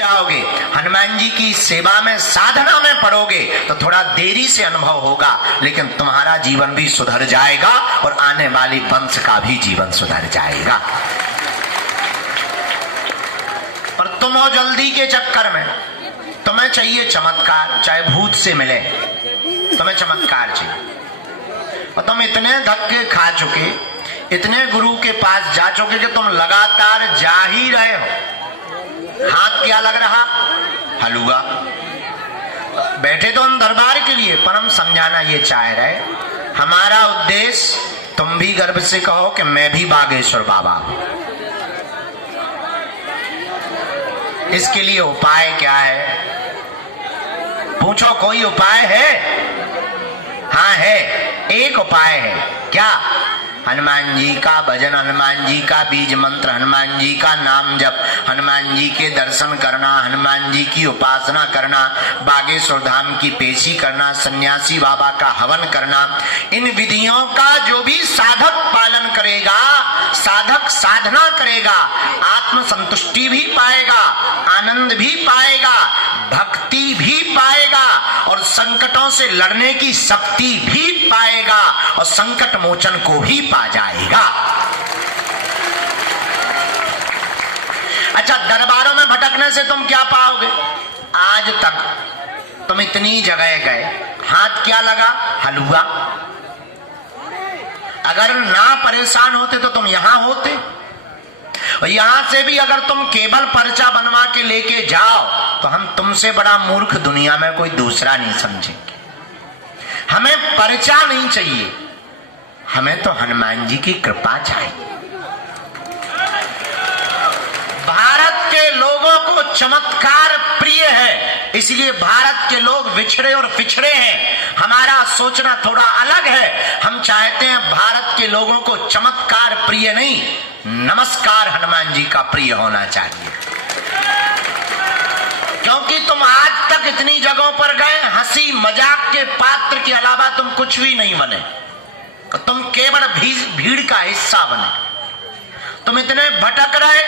जाओगे, हनुमान जी की सेवा में, साधना में पड़ोगे तो थोड़ा देरी से अनुभव होगा, लेकिन तुम्हारा जीवन भी सुधर जाएगा और आने वाली वंश का भी जीवन सुधर जाएगा। और तुम हो जल्दी के चक्कर में, तुम्हें चाहिए चमत्कार, चाहे भूत से मिले, तुम्हें चमत्कार चाहिए। और तुम इतने धक्के खा चुके, इतने गुरु के पास जा चुके कि तुम लगातार जा ही रहे हो। हाथ क्या लग रहा? हलवा। बैठे तो हम दरबार के लिए, पर हम समझाना ये चाह रहे, हमारा उद्देश्य तुम भी गर्व से कहो कि मैं भी बागेश्वर बाबा हूं। इसके लिए उपाय क्या है? पूछो, कोई उपाय है? हाँ है, एक उपाय है। क्या? हनुमान जी का भजन, हनुमान जी का बीज मंत्र, हनुमान जी का नाम जप, हनुमान जी के दर्शन करना, हनुमान जी की उपासना करना, बागेश्वर धाम की पेशी करना, सन्यासी बाबा का हवन करना। इन विधियों का जो भी साधक पालन करेगा, साधक साधना करेगा, आत्म संतुष्टि भी पाएगा, आनंद भी पाएगा, भक्ति भी पाएगा और संकटों से लड़ने की शक्ति भी पाएगा और संकट मोचन को भी पा जाएगा। अच्छा, दरबारों में भटकने से तुम क्या पाओगे? आज तक तुम इतनी जगह गए, हाथ क्या लगा? हलवा। अगर ना परेशान होते तो तुम यहां होते। और यहां से भी अगर तुम केवल पर्चा बनवा के लेके जाओ तो हम तुमसे बड़ा मूर्ख दुनिया में कोई दूसरा नहीं समझेंगे। हमें पर्चा नहीं चाहिए, हमें तो हनुमान जी की कृपा चाहिए। भारत के लोगों को चमत्कार प्रिय है, इसलिए भारत के लोग विछड़े और पिछड़े हैं। हमारा सोचना थोड़ा अलग है। हम चाहते हैं भारत के लोगों को चमत्कार प्रिय नहीं, नमस्कार हनुमान जी का प्रिय होना चाहिए। क्योंकि तुम आज तक इतनी जगहों पर गए, हंसी मजाक के पात्र के अलावा तुम कुछ भी नहीं बने, तुम केवल भीड़ का हिस्सा बने। तुम इतने भटक रहे,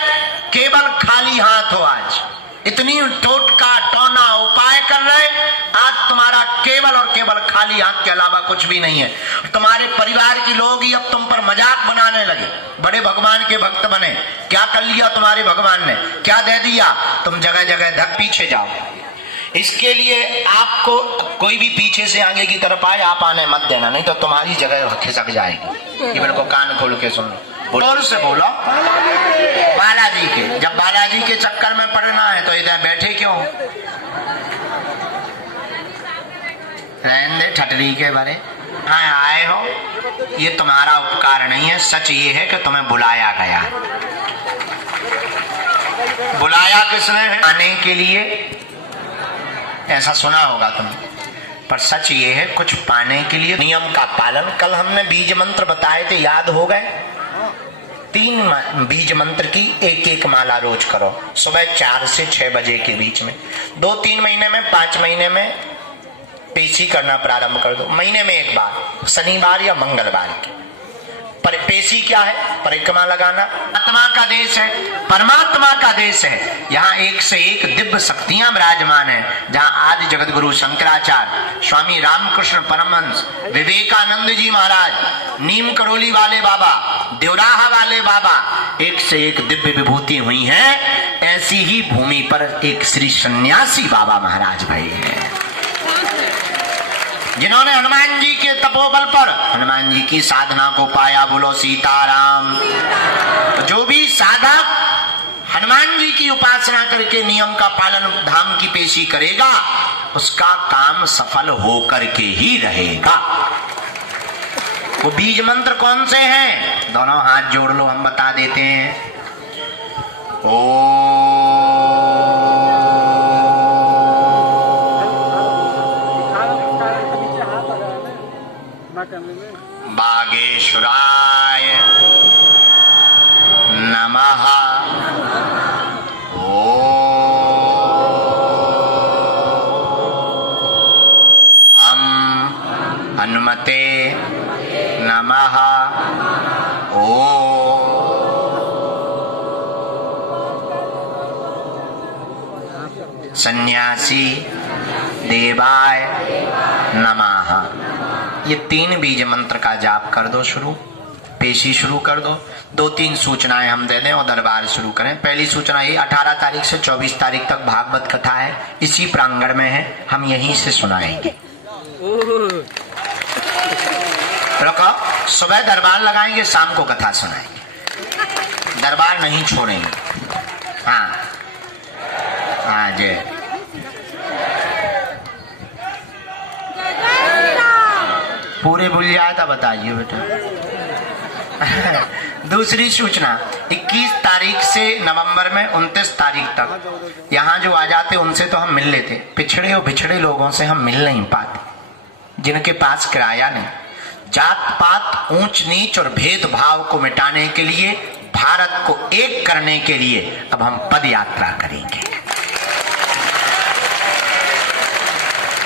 केवल खाली हाथ हो। आज इतनी टोटका टोना उपाय कर रहे, आज तुम्हारा केवल और केवल खाली हाथ के अलावा कुछ भी नहीं है। तुम्हारे परिवार के लोग ही अब तुम पर मजाक बनाने लगे, बड़े भगवान के भक्त बने। क्या कर लिया तुम्हारे भगवान ने? क्या दे दिया? तुम जगह जगह धक पीछे जाओ। इसके लिए आपको कोई भी पीछे से आगे की तरफ आए, आप आने मत देना, नहीं तो तुम्हारी जगह खिसक जाएगी। ये मेरे को कान खोल के सुन लो, जोर से बोलो, बालाजी के। जब बालाजी के चक्कर में पड़ना है तो इधर बैठे क्यों? रहने दे ठटरी के बारे। हाँ, आए हो, ये तुम्हारा उपकार नहीं है। सच ये है कि तुम्हें बुलाया गया। बुलाया किसने है? आने के लिए। ऐसा सुना होगा तुमने, पर सच ये है कुछ पाने के लिए नियम का पालन। कल हमने बीज मंत्र बताए थे, याद हो गए? 3 बीज मंत्र की एक माला रोज करो, सुबह 4 से 6 बजे के बीच में। 2-3 महीने में, 5 महीने में पेशी करना प्रारंभ कर दो। महीने में एक बार, शनिवार या मंगलवार की। पर पेशी क्या है? परिक्रमा लगाना। आत्मा का देश है, परमात्मा का देश है। यहाँ एक से एक दिव्य शक्तियां विराजमान है। जहाँ आदि जगत गुरु शंकराचार्य, स्वामी रामकृष्ण परमहंस, विवेकानंद जी महाराज, नीम करोली वाले बाबा, देवराहा वाले बाबा, एक से एक दिव्य विभूति हुई है। ऐसी ही भूमि पर एक श्री सन्यासी बाबा महाराज भाई है, जिन्होंने हनुमान जी के तपोबल पर हनुमान जी की साधना को पाया। बोलो सीताराम। जो भी साधक हनुमान जी की उपासना करके नियम का पालन, धाम की पेशी करेगा, उसका काम सफल होकर के ही रहेगा। वो बीज मंत्र कौन से हैं? दोनों हाथ जोड़ लो, हम बता देते हैं। बागेश्वराय नमः। हम हनुमते नमः। सन्यासी, देवाय नमः। ये 3 बीज मंत्र का जाप कर दो शुरू, पेशी शुरू कर दो। 2-3 सूचनाएं हम दे दें और दरबार शुरू करें। पहली सूचना ये 18 तारीख से 24 तारीख तक भागवत कथा है, इसी प्रांगण में है, हम यहीं से सुनाएंगे। रखो, सुबह दरबार लगाएंगे, शाम को कथा सुनाएंगे, दरबार नहीं छोड़ेंगे। हाँ हाँ जय। पूरे भूल जाए तो बताइए बेटा। दूसरी सूचना 21 तारीख से नवंबर में 29 तारीख तक यहाँ जो आ जाते उनसे तो हम मिल लेते, पिछड़े और बिछड़े लोगों से हम मिल नहीं पाते, जिनके पास किराया नहीं। जात पात, ऊंच नीच और भेदभाव को मिटाने के लिए, भारत को एक करने के लिए अब हम पद यात्रा करेंगे।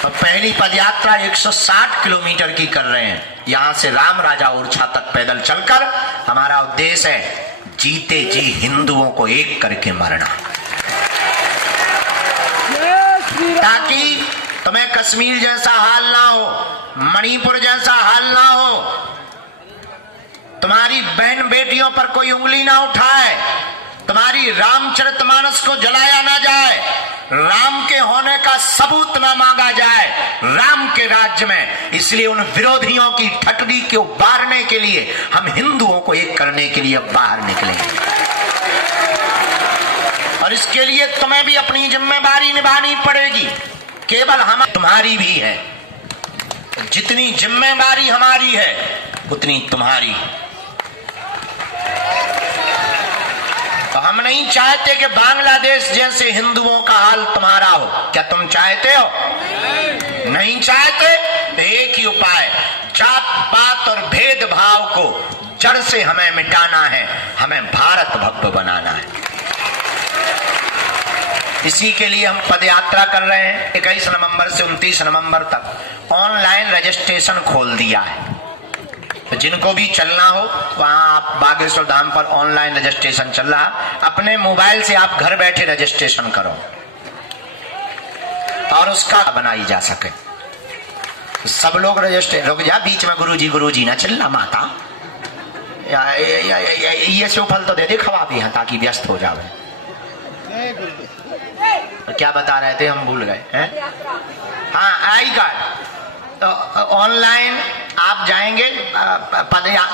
तो पहली पदयात्रा 160 किलोमीटर की कर रहे हैं, यहां से राम राजा ओरछा तक पैदल चलकर। हमारा उद्देश्य है जीते जी हिंदुओं को एक करके मरना, ताकि तुम्हें कश्मीर जैसा हाल ना हो, मणिपुर जैसा हाल ना हो, तुम्हारी बहन बेटियों पर कोई उंगली ना उठाए, तुम्हारी रामचरितमानस को जलाया ना जाए, राम के होने का सबूत न मांगा जाए राम के राज्य में। इसलिए उन विरोधियों की ठटड़ी को उबारने के लिए हम हिंदुओं को एक करने के लिए बाहर निकलेंगे। और इसके लिए तुम्हें भी अपनी जिम्मेदारी निभानी पड़ेगी, केवल हम तुम्हारी भी है। जितनी जिम्मेदारी हमारी है उतनी तुम्हारी। तो हम नहीं चाहते कि बांग्लादेश जैसे हिंदुओं का हाल तुम्हारा हो। क्या तुम चाहते हो? नहीं चाहते? तो एक ही उपाय, जात पात और भेदभाव को जड़ से हमें मिटाना है, हमें भारत भक्त बनाना है। इसी के लिए हम पदयात्रा कर रहे हैं। 21 नवंबर से 29 नवंबर तक ऑनलाइन रजिस्ट्रेशन खोल दिया है, तो जिनको भी चलना हो वहां आप बागेश्वर धाम पर ऑनलाइन रजिस्ट्रेशन चल रहा, अपने मोबाइल से आप घर बैठे रजिस्ट्रेशन करो और उसका बनाई जा सके। सब लोग रजिस्ट्रेशन। रुक जा, बीच में गुरुजी ना चलना माता, ये फल तो दे दे खवा भी है ताकि व्यस्त हो जावे। क्या बता रहे थे, हम भूल गए हैं। हाँ, आई कार्ड। तो ऑनलाइन आप जाएंगे,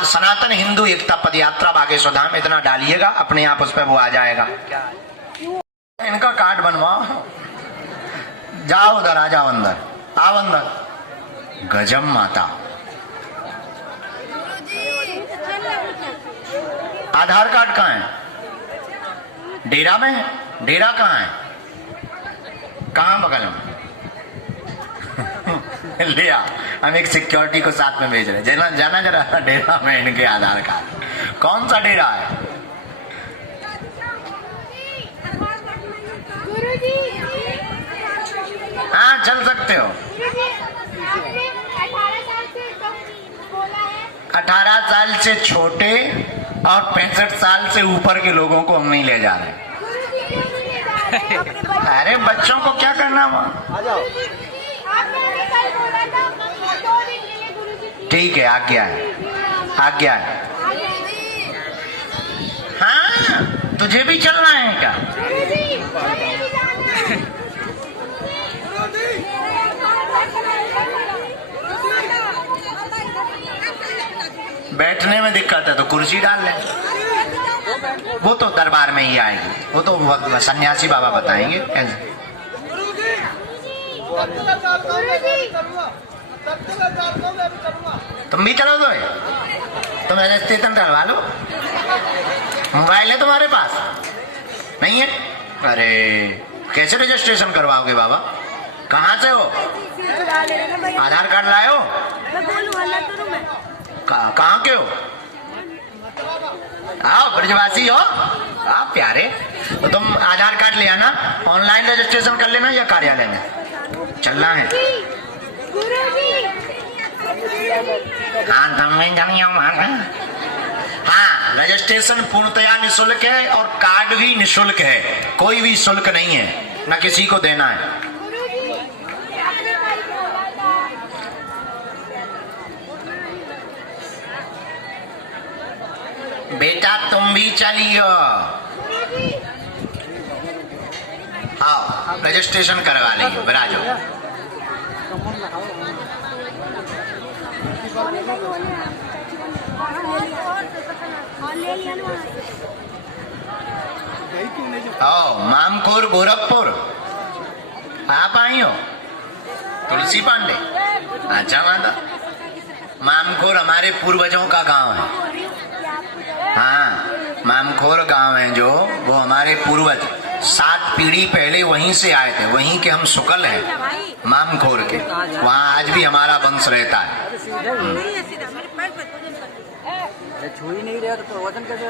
सनातन हिंदू एकता पदयात्रा बागेश्वर धाम इतना डालिएगा, अपने आप उस पर वो आ जाएगा। इनका कार्ड बनवाओ, जाओ उधर, आ जाओ अंदर, आओ अंदर। गजब माता। आधार कार्ड कहाँ है? डेरा में है? डेरा कहाँ है? कहाँ बगल में? लिया, हम एक सिक्योरिटी को साथ में भेज रहे। जाना जरा डेरा में इनके आधार कार्ड। कौन सा डेरा है? हाँ, चल सकते हो। 18 साल से छोटे और 65 साल से ऊपर के लोगों को हम नहीं ले जा रहे। अरे बच्चों को क्या करना वहाँ? आ जाओ। ठीक है, आज्ञा है, आज्ञा है। हाँ, तुझे भी चलना है क्या? बैठने में दिक्कत है तो कुर्सी डाल ले, वो तो दरबार में ही आएगी, वो तो सन्यासी बाबा बताएंगे। तुम भी चलो, दो तुम रजिस्ट्रेशन करवा लो। मोबाइल है तुम्हारे पास? नहीं है? अरे कैसे रजिस्ट्रेशन करवाओगे बाबा? कहाँ से हो? आधार कार्ड लाए हो? कहाँ के हो? आओ, ब्रजवासी हो आप प्यारे, तो तुम आधार कार्ड ले आना, ऑनलाइन रजिस्ट्रेशन कर लेना या कार्यालय में चलना है। हाँ, रजिस्ट्रेशन पूर्णतया निःशुल्क है और कार्ड भी निःशुल्क है, कोई भी शुल्क नहीं है। न किसी को देना है। बेटा तुम भी चलियो। हाँ, रजिस्ट्रेशन करवा लीजिए, बिराजो। मामखोर गोरखपुर आप आई हो? तुलसी पांडे, अच्छा माता। मामखोर हमारे पूर्वजों का गांव है। हाँ, मामखोर गांव है जो, वो हमारे पूर्वज 7 पीढ़ी पहले वहीं से आए थे। वहीं के हम शुक्ल हैं, मामखोर के। वहाँ आज भी हमारा वंश रहता है। छू ही नहीं रहा तो प्रवचन कैसे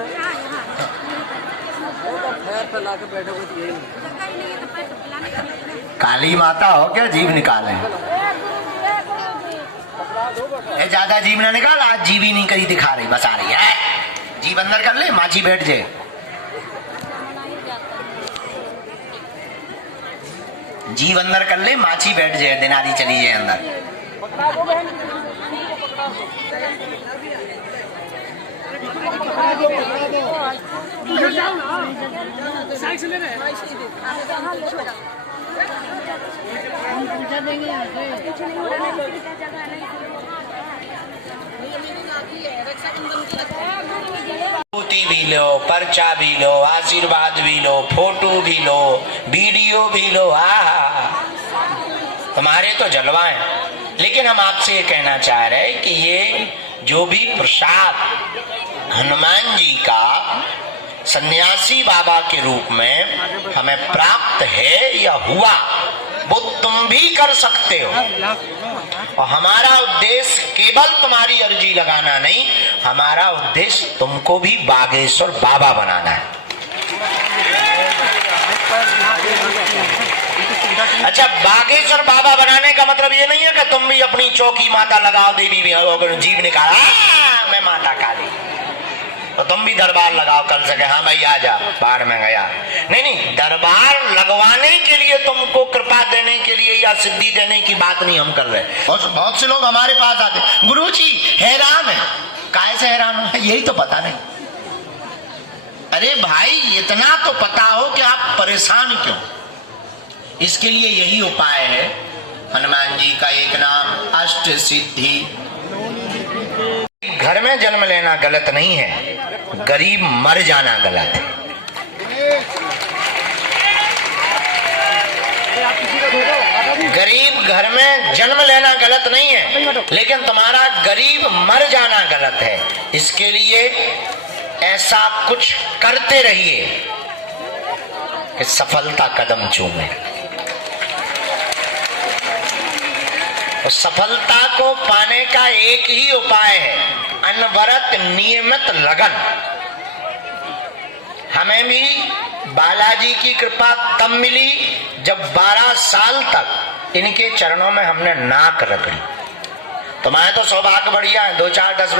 काली माता हो क्या जीव निकाले? ज्यादा जीव ना निकाल, आज जीव ही नहीं करी दिखा रही, बसा रही है। जीव अंदर कर ले, माची बैठ जाए। जीव अंदर कर ले, माची बैठ जाए, दिनारी चली जाए अंदर। भी लो, पर्चा भी लो, आशीर्वाद भी लो, फोटो भी लो, वीडियो भी लो। तुम्हारे तो जलवा है। लेकिन हम आपसे ये कहना चाह रहे हैं कि ये जो भी प्रसाद हनुमान जी का सन्यासी बाबा के रूप में हमें प्राप्त है या हुआ, वो तुम भी कर सकते हो। और हमारा उद्देश्य केवल तुम्हारी अर्जी लगाना नहीं, हमारा उद्देश्य तुमको भी बागेश्वर बाबा बनाना है। अच्छा, बागेश्वर बाबा बनाने का मतलब ये नहीं है कि तुम भी अपनी चौकी माता लगाओ, देवी भी जीव निकाला मैं माता काली, तो तुम भी दरबार लगाओ कल सके। हाँ भाई आ जा, बाढ़ में गया। नहीं नहीं, दरबार लगवाने के लिए, तुमको कृपा देने के लिए या सिद्धि देने की बात नहीं हम कर रहे। बहुत से लोग हमारे पास आते, गुरुजी हैरान है। काहे से हैरान हो? यही तो पता नहीं। अरे भाई, इतना तो पता हो कि आप परेशान क्यों। इसके लिए यही उपाय है, हनुमान जी का एक नाम अष्ट सिद्धि। घर में जन्म लेना गलत नहीं है, गरीब मर जाना गलत है। गरीब घर में जन्म लेना गलत नहीं है, लेकिन तुम्हारा गरीब मर जाना गलत है। इसके लिए ऐसा कुछ करते रहिए कि सफलता कदम चूमे। तो सफलता को पाने का एक ही उपाय है, अनवरत नियमित लगन। हमें भी बालाजी की कृपा तब मिली जब 12 साल तक इनके चरणों में हमने नाक रगड़ी। तुम्हारे तो सौभाग्य बढ़िया है, 2 4 10